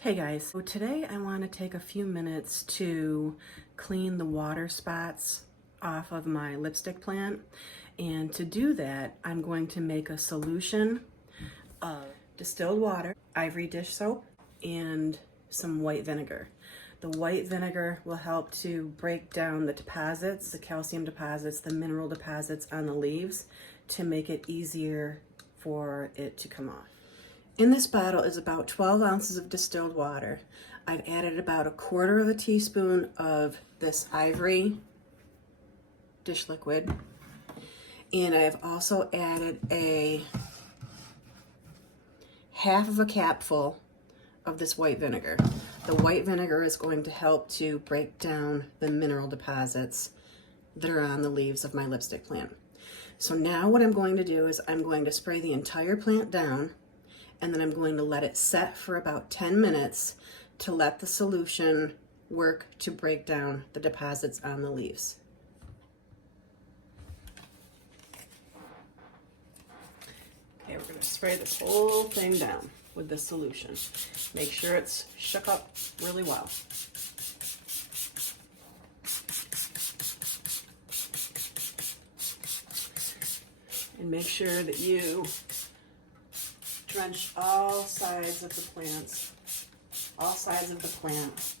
Hey guys, so today I want to take a few minutes to clean the water spots off of my lipstick plant, and to do that I'm going to make a solution of distilled water, ivory dish soap, and some white vinegar. The white vinegar will help to break down the deposits, the calcium deposits, the mineral deposits on the leaves to make it easier for it to come off. In this bottle is about 12 ounces of distilled water. I've added about 1/4 teaspoon of this ivory dish liquid, and I've also added a 1/2 capful of this white vinegar. The white vinegar is going to help to break down the mineral deposits that are on the leaves of my lipstick plant. So now what I'm going to do is I'm going to spray the entire plant down, and then I'm going to let it set for about 10 minutes to let the solution work to break down the deposits on the leaves. Okay, we're going to spray this whole thing down with this solution. Make sure it's shook up really well. And make sure that you drench all sides of the plants, all sides of the plant,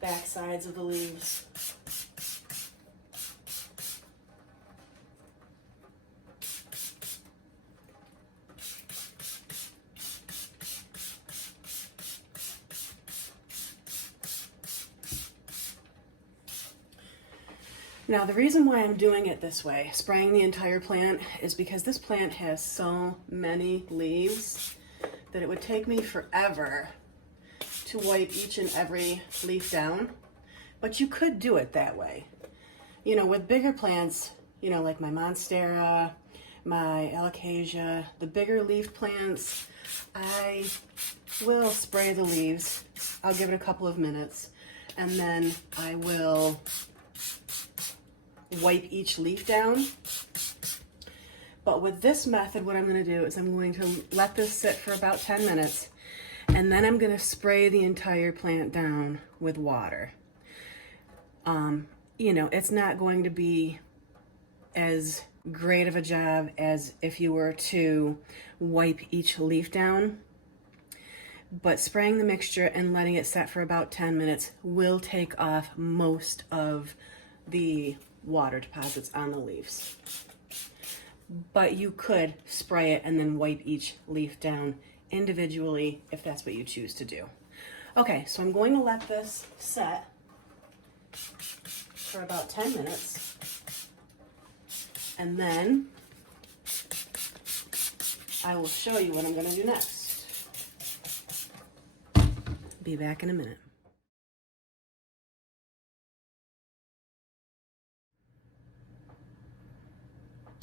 back sides of the leaves. Now, the reason why I'm doing it this way, spraying the entire plant, is because this plant has so many leaves that it would take me forever to wipe each and every leaf down. But you could do it that way. You know, with bigger plants, you know, like my Monstera, my Alocasia, the bigger leaf plants, I will spray the leaves. I'll give it a couple of minutes, and then I will wipe each leaf down. But with this method, what I'm going to do is I'm going to let this sit for about 10 minutes, and then I'm going to spray the entire plant down with water. You know, it's not going to be as great of a job as if you were to wipe each leaf down, but spraying the mixture and letting it set for about 10 minutes will take off most of the water deposits on the leaves. But you could spray it and then wipe each leaf down individually if that's what you choose to do. Okay, so I'm going to let this set for about 10 minutes, and then I will show you what I'm going to do next. Be back in a minute.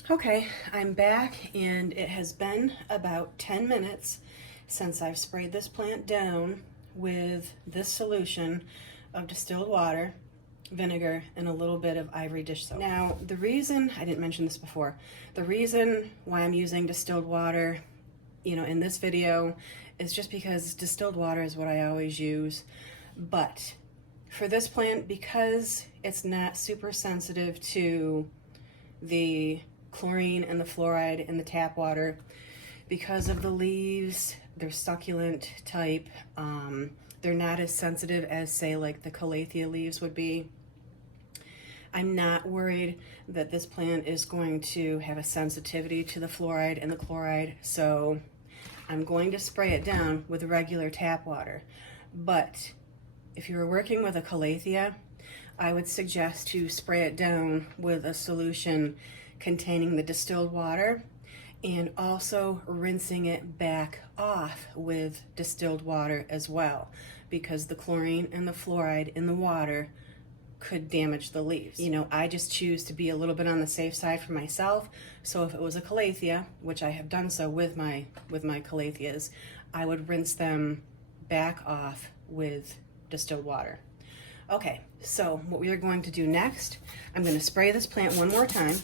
Okay, I'm back, and it has been about 10 minutes since I've sprayed this plant down with this solution of distilled water, vinegar, and a little bit of ivory dish soap. Now, the reason, I didn't mention this before, the reason why I'm using distilled water, you know, in this video is just because distilled water is what I always use. But for this plant, because it's not super sensitive to the chlorine and the fluoride in the tap water, because of the leaves, they're succulent type, they're not as sensitive as, say, like the calathea leaves would be. I'm not worried that this plant is going to have a sensitivity to the fluoride and the chloride, so I'm going to spray it down with regular tap water. But if you were working with a calathea, I would suggest to spray it down with a solution containing the distilled water, and also rinsing it back off with distilled water as well, because the chlorine and the fluoride in the water could damage the leaves. You know, I just choose to be a little bit on the safe side for myself, so if it was a calathea, which I have done so with my calatheas, I would rinse them back off with distilled water. Okay, so what we are going to do next, I'm going to spray this plant one more time.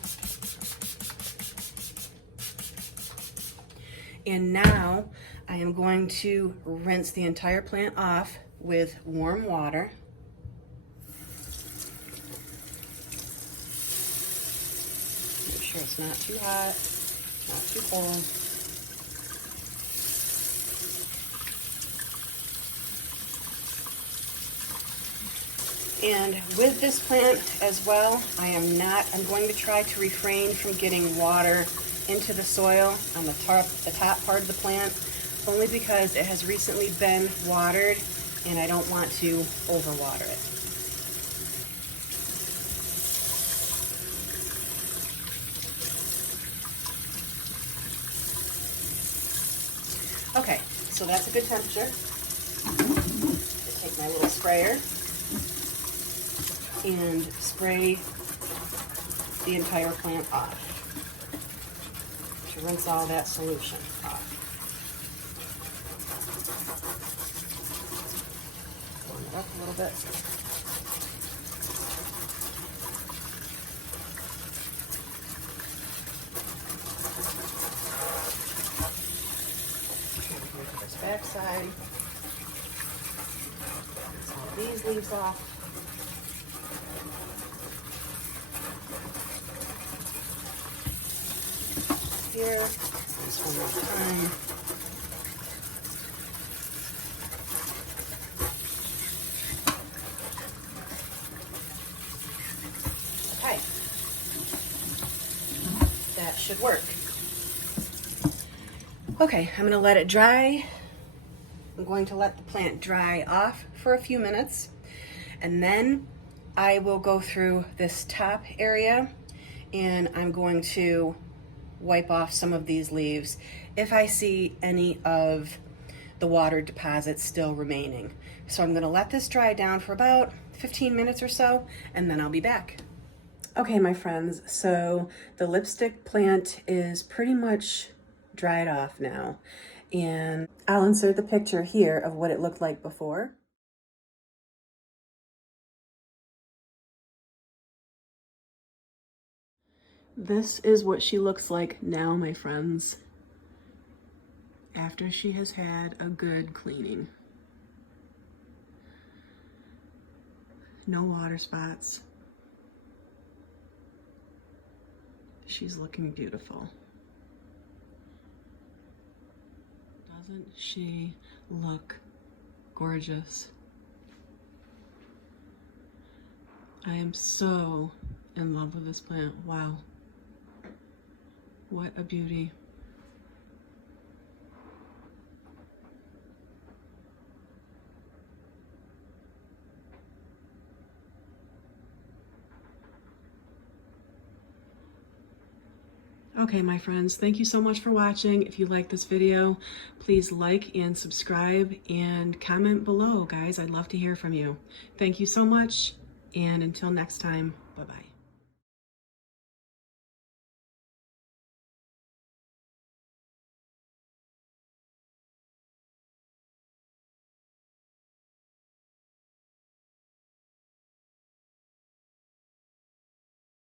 And now I am going to rinse the entire plant off with warm water. Make sure it's not too hot, not too cold. And with this plant as well, I'm going to try to refrain from getting water into the soil on the top part of the plant, only because it has recently been watered and I don't want to overwater it. Okay, so that's a good temperature. I take my little sprayer and spray the entire plant off to rinse all that solution off. Warm it up a little bit. This back side. Rinse all these leaves off. Here, just one more time. Okay, that should work. Okay, I'm going to let it dry. I'm going to let the plant dry off for a few minutes, and then I will go through this top area and I'm going to wipe off some of these leaves if I see any of the water deposits still remaining. So I'm going to let this dry down for about 15 minutes or so, and then I'll be back. Okay, my friends, so the lipstick plant is pretty much dried off now, and I'll insert the picture here of what it looked like before. This is what she looks like now, my friends, after she has had a good cleaning. No water spots. She's looking beautiful. Doesn't she look gorgeous? I am so in love with this plant. Wow. What a beauty. Okay, my friends, thank you so much for watching. If you like this video, please like and subscribe and comment below, guys. I'd love to hear from you. Thank you so much, and until next time, bye-bye.